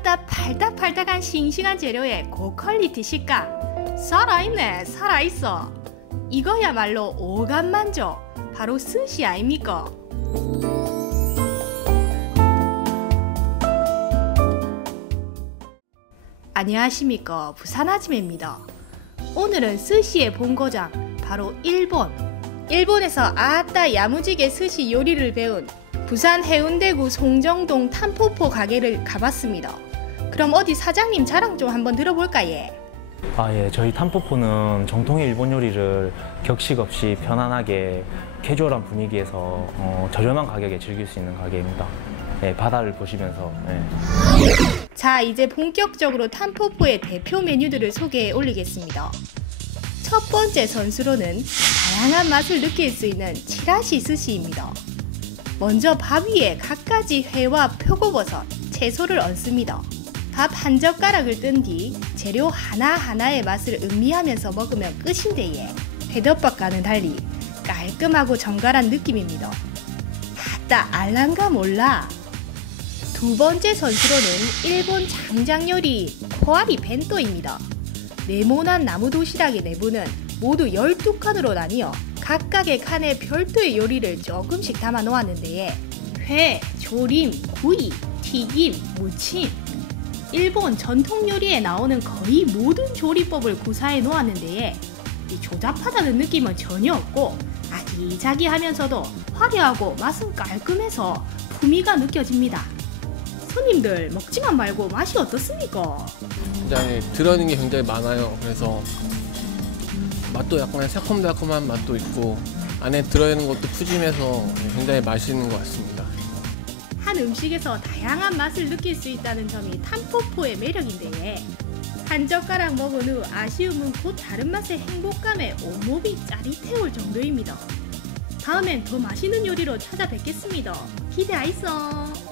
아따 팔딱팔딱한 싱싱한 재료에 고퀄리티 식감 살아있네 살아있어. 이거야말로 오감만족. 바로 스시 아닙니까? 안녕하십니까 부산아지매입니다. 오늘은 스시의 본고장 바로 일본. 일본에서 아따 야무지게 스시 요리를 배운 부산 해운대구 송정동 탄포포 가게를 가봤습니다 그럼 어디 사장님 자랑 좀 한번 들어볼까 예 아, 예. 저희 탐포포는 정통의 일본 요리를 격식 없이 편안하게 캐주얼한 분위기에서 어, 저렴한 가격에 즐길 수 있는 가게입니다. 예, 바다를 보시면서. 예. 자, 이제 본격적으로 탄포포의 대표 메뉴들을 소개해 올리겠습니다. 첫 번째 선수로는 다양한 맛을 느낄 수 있는 치라시 스시입니다. 먼저 밥 위에 갖가지 회와 표고버섯, 채소를 얹습니다. 밥 한 젓가락을 뜬 뒤 재료 하나하나의 맛을 음미하면서 먹으면 끝인데 예. 회덮밥과는 달리 깔끔하고 정갈한 느낌입니다. 아따 알랑가 몰라. 두 번째 선수로는 일본 장장 요리 코아리 벤또입니다. 네모난 나무 도시락의 내부는 모두 12칸으로 나뉘어 각각의 칸에 별도의 요리를 조금씩 담아 놓았는데 회, 조림, 구이, 튀김, 무침 일본 전통 요리에 나오는 거의 모든 조리법을 구사해 놓았는데 이 조잡하다는 느낌은 전혀 없고 아기자기하면서도 화려하고 맛은 깔끔해서 품위가 느껴집니다. 손님들 먹지만 말고 맛이 어떻습니까? 굉장히 들어있는 게 굉장히 많아요. 그래서 맛도 약간 새콤달콤한 맛도 있고 안에 들어있는 것도 푸짐해서 굉장히 맛있는 것 같습니다. 한 음식에서 다양한 맛을 느낄 수 있다는 점이 탄포포의 매력인데 한 젓가락 먹은 후 아쉬움은 곧 다른 맛의 행복감에 온몸이 짜릿해올 정도입니다. 다음엔 더 맛있는 요리로 찾아뵙겠습니다. 기대하이소.